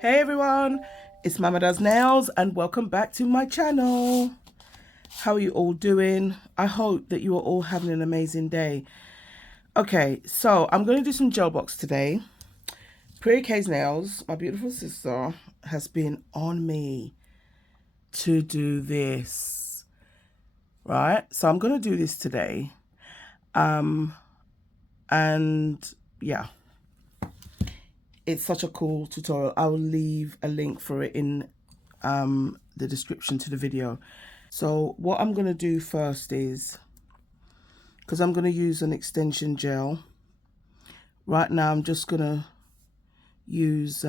Hey everyone, it's Mama Does Nails and welcome back to my channel. How are you all doing? I hope that you are all having an amazing day. Okay, so I'm going to do some gel box today. Priya K's Nails, my beautiful sister, has been on me to do this, right? So I'm going to do this today. And yeah, it's such a cool tutorial. I will leave a link for it in the description to the video. So what I'm going to do first is, because I'm going to use an extension gel right now, I'm just going to use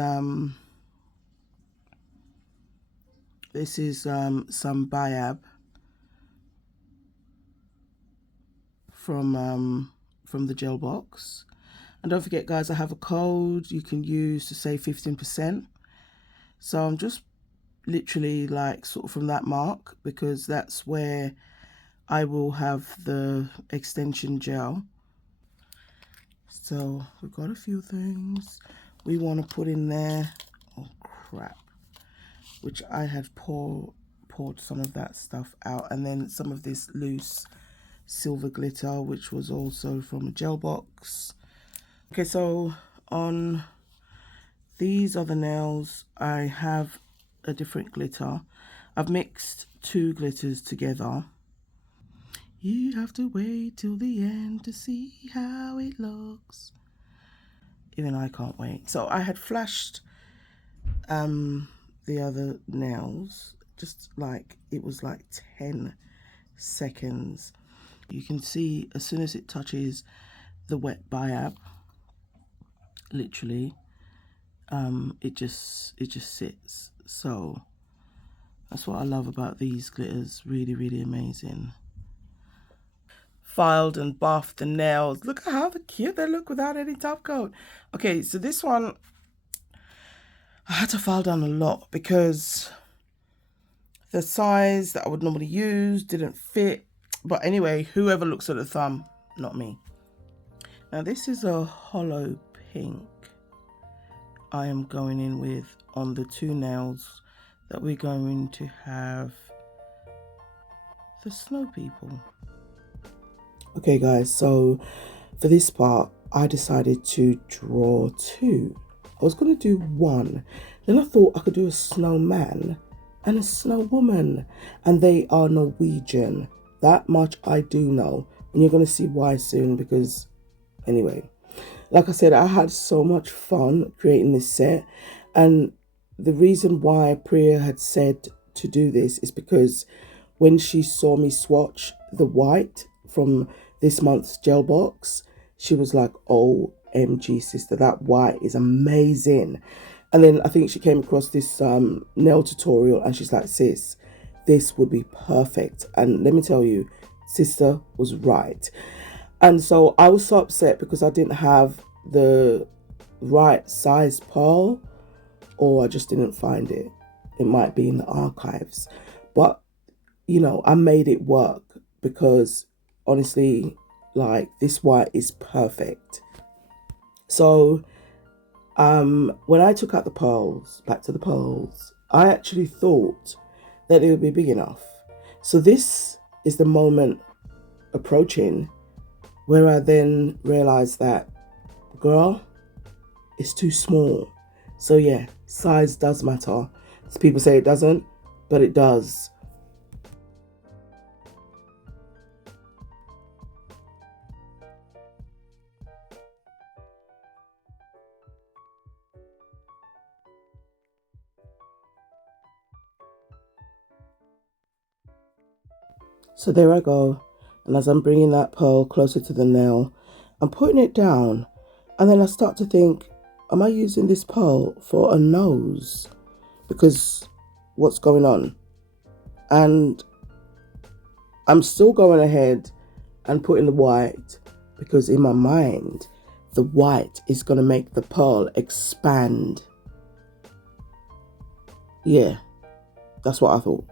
this is some Biab from the gel box. And don't forget guys, I have a code you can use to save 15%. So I'm just literally like sort of from that mark, because that's where I will have the extension gel. So we've got a few things we want to put in there. Oh crap, which I had poured some of that stuff out, and then some of this loose silver glitter, which was also from a gel box. Okay, so on these other nails I have a different glitter. I've mixed two glitters together. You have to wait till the end to see how it looks. Even I can't wait. So I had flashed the other nails, just like it was like 10 seconds. You can see as soon as it touches the wet Biab, literally, it just sits. So that's what I love about these glitters. Really, really amazing. Filed and buffed the nails. Look at how cute they look without any top coat. Okay, so this one I had to file down a lot because the size that I would normally use didn't fit. But anyway, whoever looks at the thumb, not me. Now this is a hollow pink I am going in with on the two nails that we're going to have the snow people. Okay guys, so for this part I decided to draw two. I was going to do one, then I thought I could do a snowman and a snow woman, and they are Norwegian. That much I do know, and you're going to see why soon, because anyway, like I said, I had so much fun creating this set, and the reason why Priya had said to do this is because when she saw me swatch the white from this month's gel box, she was like, OMG sister, that white is amazing. And then I think she came across this nail tutorial and she's like, sis, this would be perfect. And let me tell you, sister was right. And so I was so upset because I didn't have the right size pearl, or I just didn't find it. It might be in the archives. But, you know, I made it work because honestly, like, this white is perfect. So when I took out the pearls, back to the pearls, I actually thought that it would be big enough. So this is the moment approaching where I then realized that, girl, it's too small. So yeah, size does matter. So people say it doesn't, but it does. So there I go. And as I'm bringing that pearl closer to the nail, I'm putting it down. And then I start to think, am I using this pearl for a nose? Because what's going on? And I'm still going ahead and putting the white, because in my mind, the white is going to make the pearl expand. Yeah, that's what I thought.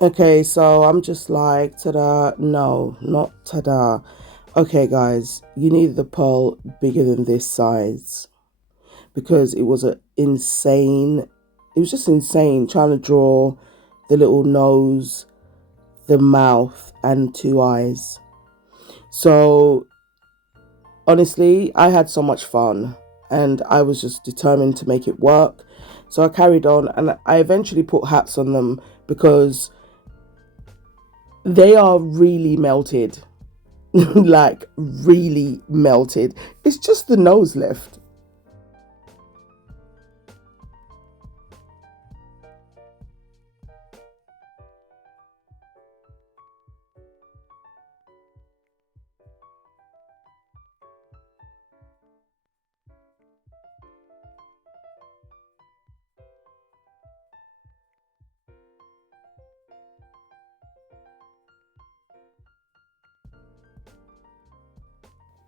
Okay, so I'm just like, ta-da. No, not ta-da. Okay, guys, you needed the pearl bigger than this size because it was a insane. It was just insane trying to draw the little nose, the mouth, and two eyes. So honestly, I had so much fun and I was just determined to make it work. So I carried on and I eventually put hats on them because they are really melted. Like really melted. It's just the nose left.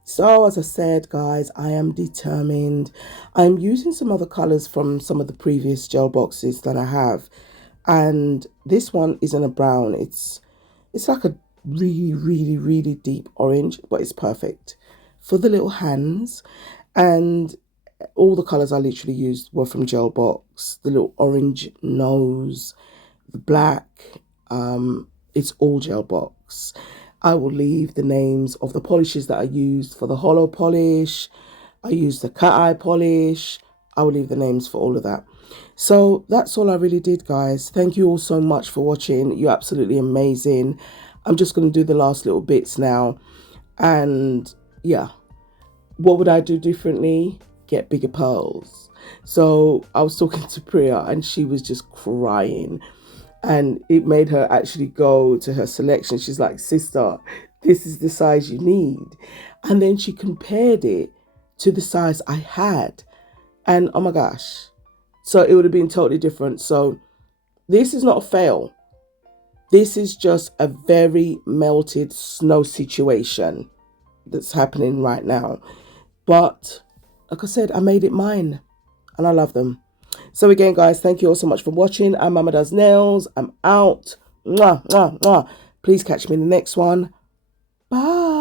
So, as I said, guys, I am determined. I'm using some other colors from some of the previous gel boxes that I have. And this one isn't a brown. It's like a really, really, really deep orange, but it's perfect for the little hands. And all the colors I literally used were from gel box. The little orange nose, the black, it's all gel box. I will leave the names of the polishes that I used for the hollow polish. I used the cat eye polish. I will leave the names for all of that. So that's all I really did, guys. Thank you all so much for watching. You're absolutely amazing. I'm just going to do the last little bits now. And yeah, what would I do differently? Get bigger pearls. So I was talking to Priya and she was just crying. And it made her actually go to her selection. She's like, sister, this is the size you need. And then she compared it to the size I had. And oh my gosh. So it would have been totally different. So this is not a fail. This is just a very melted snow situation that's happening right now. But like I said, I made it mine and I love them. So again, guys, thank you all so much for watching. I'm Mama Does Nails. I'm out. Mwah, mwah, mwah. Please catch me in the next one. Bye.